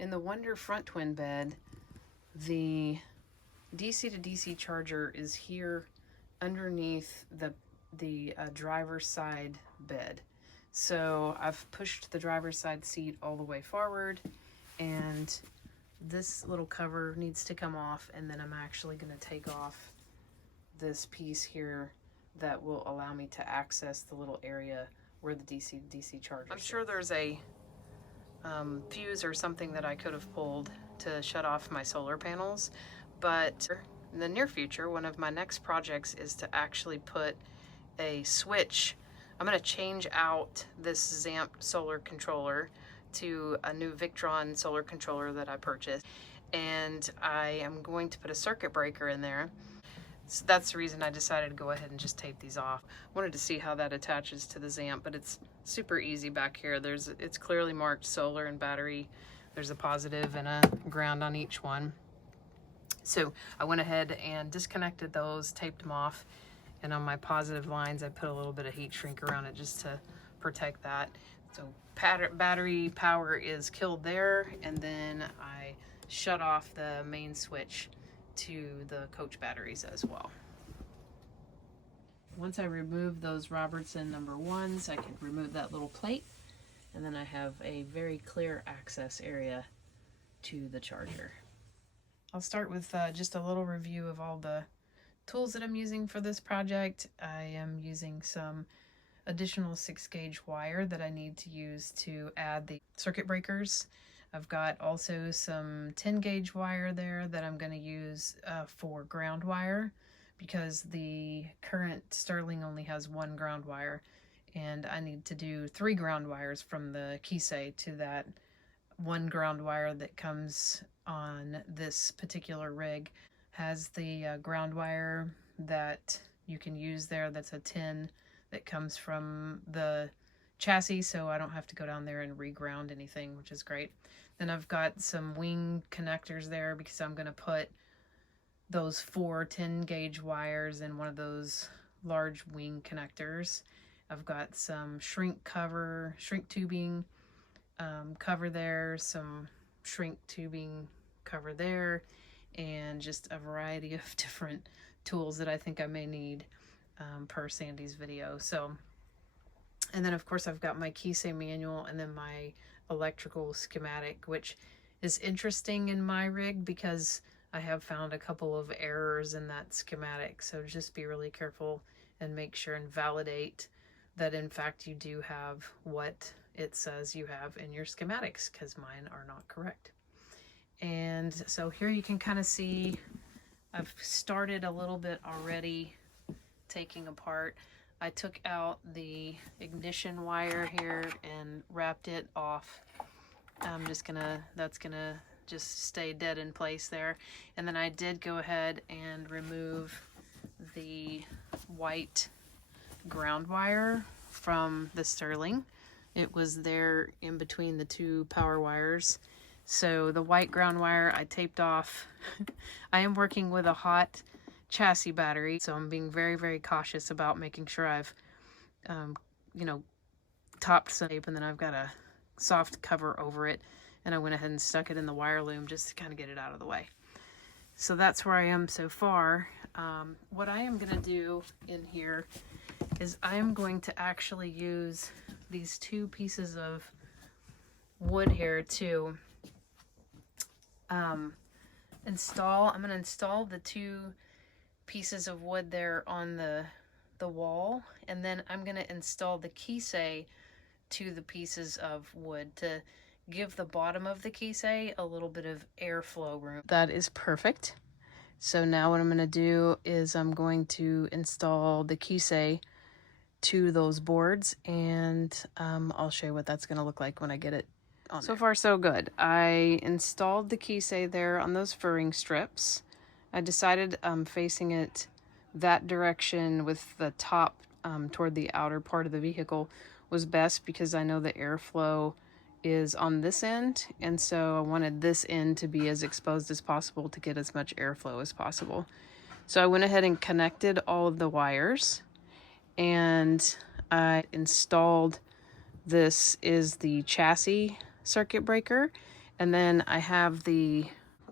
In the Wonder front twin bed, the DC to DC charger is here underneath the driver's side bed. So I've pushed the driver's side seat all the way forward, and this little cover needs to come off, and then I'm actually going to take off this piece here that will allow me to access the little area where the DC to DC charger is. I'm sure there's a fuse or something that I could have pulled to shut off my solar panels, but in the near future, one of my next projects is to actually put a switch. I'm going to change out this Zamp solar controller to a new Victron solar controller that I purchased, and I am going to put a circuit breaker in there. So that's the reason I decided to go ahead and just tape these off. Wanted to see how that attaches to the Zamp, but it's super easy back here. It's clearly marked solar and battery. There's a positive and a ground on each one. So I went ahead and disconnected those, taped them off, and on my positive lines I put a little bit of heat shrink around it just to protect that. So battery power is killed there, and then I shut off the main switch to the coach batteries as well. Once I remove those Robertson number ones, I can remove that little plate, and then I have a very clear access area to the charger. I'll start with just a little review of all the tools that I'm using for this project. I am using some additional 6-gauge wire that I need to use to add the circuit breakers. I've got also some 10-gauge wire there that I'm going to use for ground wire, because the current Sterling only has 1 ground wire, and I need to do 3 ground wires from the Kisae to that 1 ground wire that comes on this particular rig. Has the ground wire that you can use there, that's a 10 that comes from the chassis, so I don't have to go down there and reground anything, which is great. Then I've got some wing connectors there because I'm going to put those 4 10-gauge wires in one of those large wing connectors. I've got some shrink tubing cover there, some shrink tubing cover there, and just a variety of different tools that I think I may need per Sandy's video. So, and then of course I've got my Kisae manual, and then my electrical schematic, which is interesting in my rig because I have found a couple of errors in that schematic. So just be really careful and make sure and validate that in fact you do have what it says you have in your schematics, because mine are not correct. And so here you can kind of see I've started a little bit already taking apart. I took out the ignition wire here and wrapped it off. That's gonna just stay dead in place there. And then I did go ahead and remove the white ground wire from the Sterling. It was there in between the 2 power wires. So the white ground wire I taped off. I am working with a hot chassis battery, so I'm being very, very cautious about making sure I've, topped some tape, and then I've got a soft cover over it, and I went ahead and stuck it in the wire loom just to kind of get it out of the way. So that's where I am so far. What I am going to do in here is I am going to actually use these 2 pieces of wood here to install. I'm going to install the 2 pieces of wood there on the wall, and then I'm going to install the Kisae to the pieces of wood to give the bottom of the Kisae a little bit of airflow room. That is perfect. So now what I'm going to do is I'm going to install the Kisae to those boards, and I'll show you what that's going to look like when I get it on. So far so good. I installed the Kisae there on those furring strips. I decided facing it that direction with the top toward the outer part of the vehicle was best, because I know the airflow is on this end, and so I wanted this end to be as exposed as possible to get as much airflow as possible. So I went ahead and connected all of the wires, and I installed, this is the chassis circuit breaker, And then I have the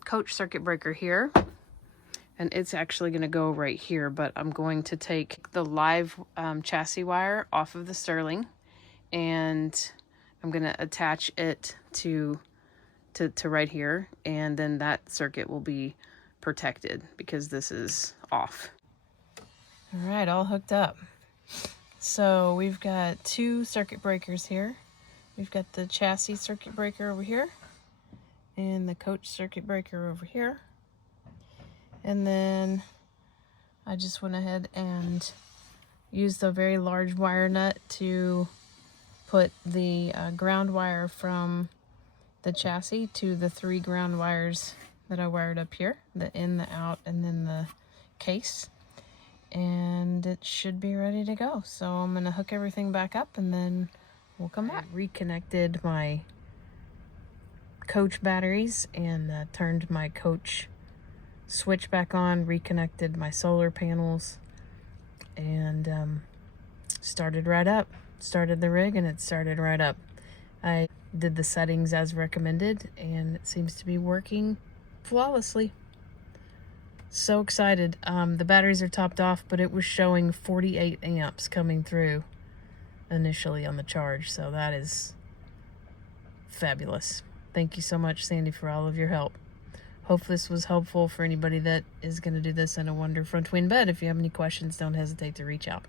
coach circuit breaker here, and it's actually going to go right here, but I'm going to take the live chassis wire off of the Sterling, and I'm going to attach it to right here, and then that circuit will be protected because this is off. All right, all hooked up. So we've got two circuit breakers here. We've got the chassis circuit breaker over here and the coach circuit breaker over here. And then I just went ahead and used a very large wire nut to put the ground wire from the chassis to the 3 ground wires that I wired up here, the in, the out, and then the case. And it should be ready to go. So I'm gonna hook everything back up and then we'll come back. I reconnected my coach batteries and turned my coach switch back on, reconnected my solar panels, and started right up. Started the rig and it started right up. I did the settings as recommended and it seems to be working flawlessly. So excited. The batteries are topped off, but it was showing 48 amps coming through initially on the charge, so that is fabulous. Thank you so much, Sandy, for all of your help. Hope this was helpful for anybody that is going to do this in a Wonder front twin bed. If you have any questions, don't hesitate to reach out.